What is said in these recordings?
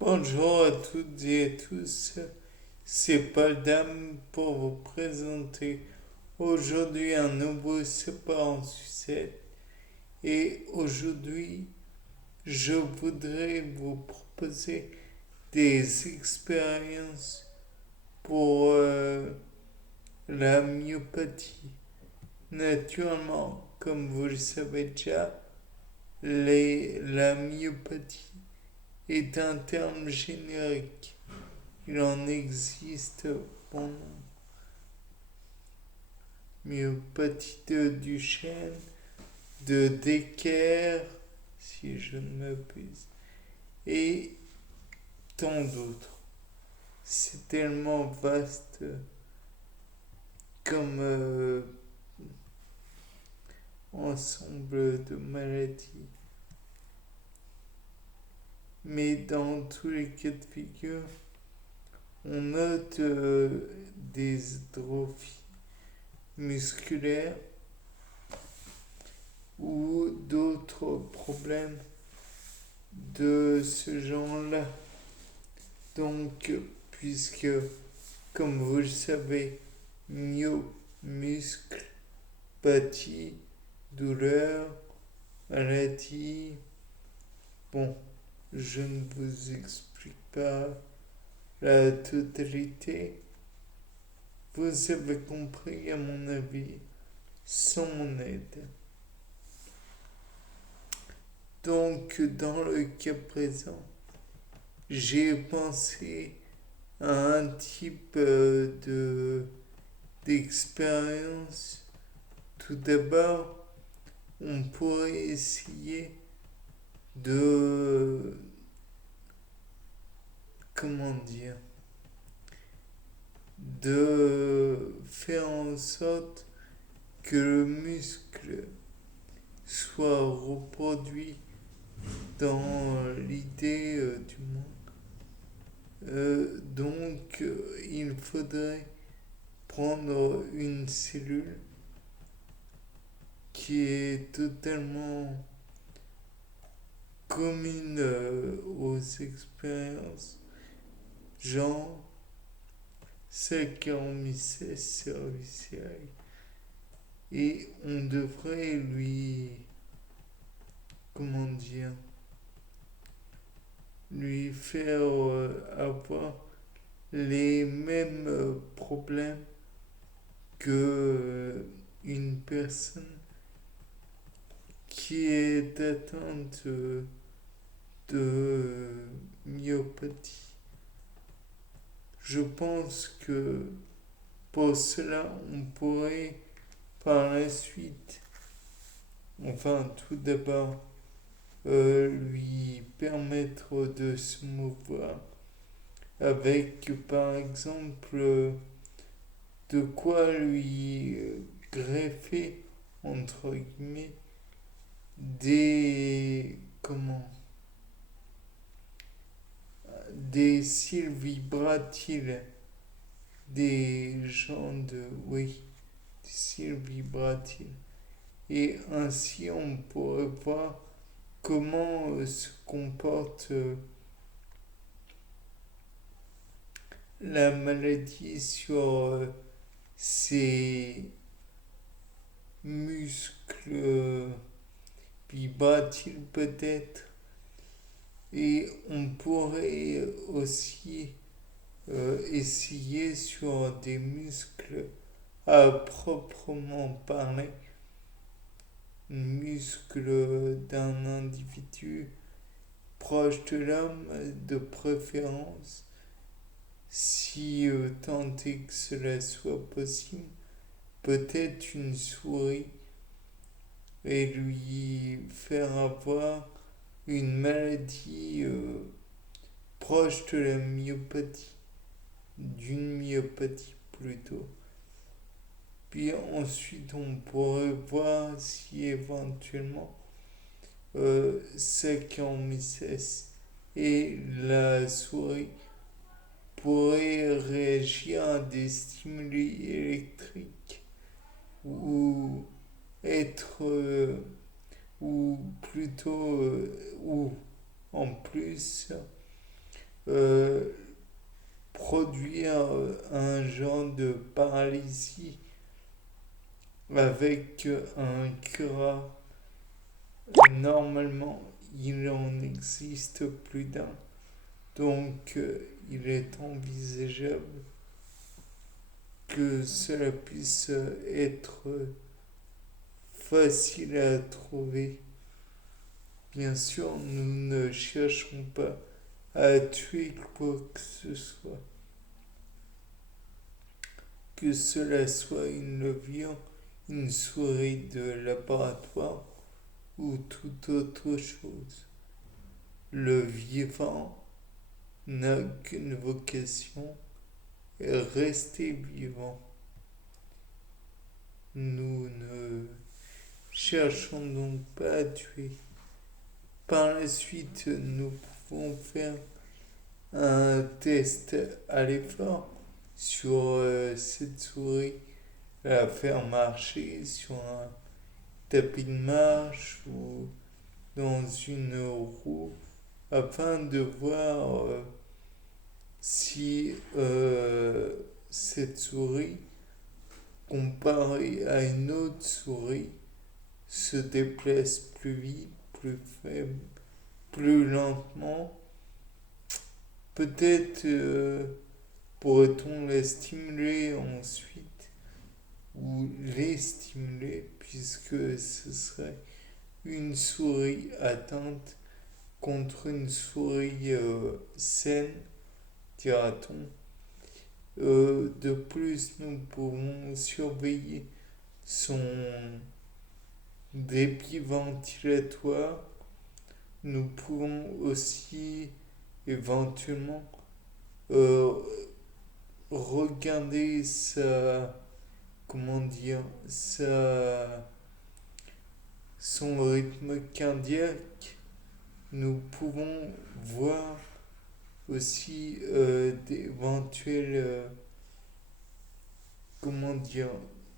Bonjour à toutes et à tous, c'est Paul Dame pour vous présenter aujourd'hui un nouveau Savoir en sucette. Et aujourd'hui, je voudrais vous proposer des expériences pour la myopathie. Naturellement, comme vous le savez déjà, la myopathie est un terme générique. Il en existe bon myopathie de Duchenne, de Decker, si je ne m'abuse, et tant d'autres. C'est tellement vaste comme ensemble de maladies. Mais dans tous les cas de figure, on note des atrophies musculaires ou d'autres problèmes de ce genre-là. Donc, puisque, comme vous le savez, myo, muscle, pathie, douleur, maladie, bon, je ne vous explique pas la totalité. Vous avez compris, à mon avis, sans mon aide. Donc, dans le cas présent, j'ai pensé à un type d'expérience. Tout d'abord, on pourrait essayer de, comment dire, de faire en sorte que le muscle soit reproduit dans l'idée du monde. Donc, il faudrait prendre une cellule qui est totalement commune aux expériences, genre Saccharomyces cerevisiae. Et on devrait lui, comment dire, lui faire avoir les mêmes problèmes que une personne qui est atteinte de myopathie. Je pense que pour cela, on pourrait par la suite, enfin tout d'abord, lui permettre de se mouvoir avec par exemple de quoi lui greffer entre guillemets des comment des cils vibratiles, des gens de oui, des cils vibratiles, et ainsi on pourrait voir comment se comporte la maladie sur ces muscles vibratiles peut-être. Et on pourrait aussi essayer sur des muscles à proprement parler, muscles d'un individu proche de l'homme de préférence, si tant est que cela soit possible, peut-être une souris, et lui faire avoir une maladie proche de la myopathie, d'une myopathie plutôt. Puis ensuite, on pourrait voir si éventuellement Saccharomyces et la souris pourraient réagir à des stimuli électriques ou être, ou plutôt, ou en plus, euh, produire un genre de paralysie avec un cura. Normalement, il en existe plus d'un, donc il est envisageable que cela puisse être facile à trouver. Bien sûr, nous ne cherchons pas à tuer quoi que ce soit. Que cela soit une levure, une souris de laboratoire ou toute autre chose. Le vivant n'a qu'une vocation, rester vivant. Nous ne cherchons donc pas à tuer. Par la suite, nous pouvons faire un test à l'effort sur cette souris, la faire marcher sur un tapis de marche ou dans une roue afin de voir si cette souris, comparée à une autre souris, se déplace plus vite, plus faible, plus lentement. Peut-être pourrait-on la stimuler ensuite ou les stimuler puisque ce serait une souris atteinte contre une souris saine, dira-t-on. De plus, nous pouvons surveiller son débit ventilatoire. Nous pouvons aussi éventuellement euh, regarder son rythme cardiaque. Nous pouvons voir aussi d'éventuels,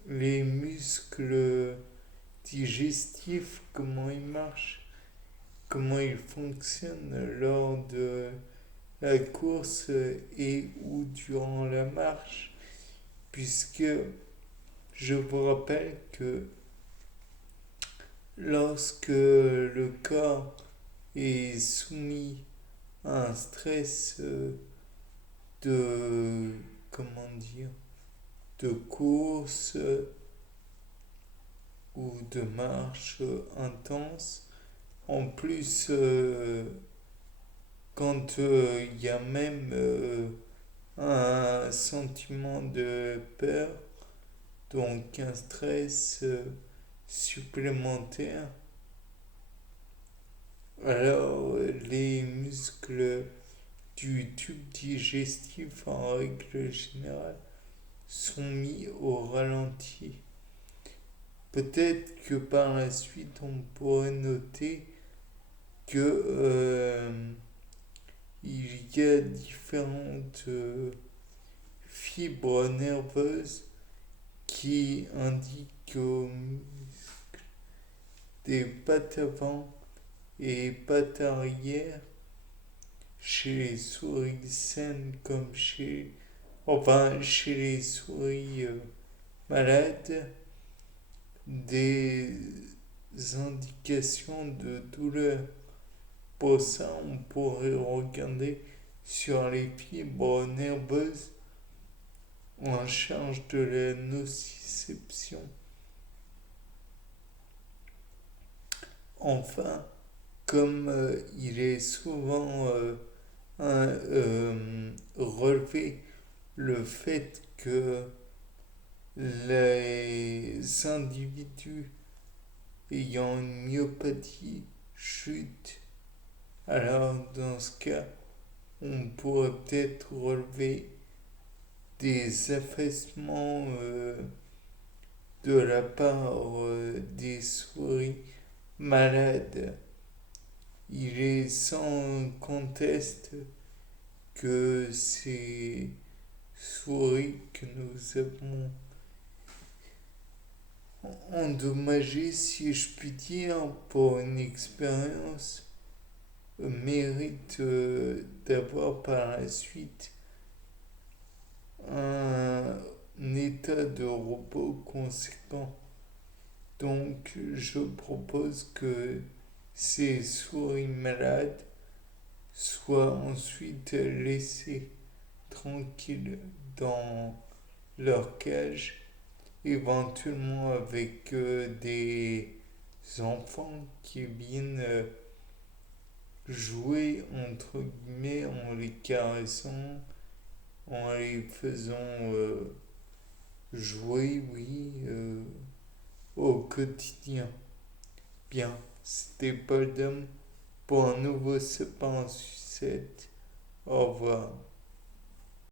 les muscles digestifs, comment ils marchent, comment ils fonctionnent lors de la course et ou durant la marche, puisque je vous rappelle que lorsque le corps est soumis à un stress de, de course ou de marche intense, en plus, quand il y a même un sentiment de peur, donc un stress supplémentaire, alors les muscles du tube digestif en règle générale sont mis au ralenti. Peut-être que par la suite on pourrait noter que il y a différentes fibres nerveuses qui indiquent aux muscles des pattes avant et pattes arrière chez les souris saines comme chez les souris malades des indications de douleur. Pour ça, on pourrait regarder sur les fibres nerveuses en charge de la nociception. Enfin, comme il est souvent relevé le fait que les individus ayant une myopathie chutent, alors dans ce cas, on pourrait peut-être relever des affaissements de la part des souris malades. Il est sans conteste que ces souris que nous avons endommagées, si je puis dire, pour une expérience, mérite d'avoir par la suite un état de repos conséquent. Donc, je propose que ces souris malades soient ensuite laissées tranquilles dans leur cage, éventuellement avec des enfants qui viennent jouer entre guillemets en les caressant, en les faisant jouer, oui, au quotidien. Bien, c'était Paul Dom pour un nouveau sapin en sucette. Au revoir.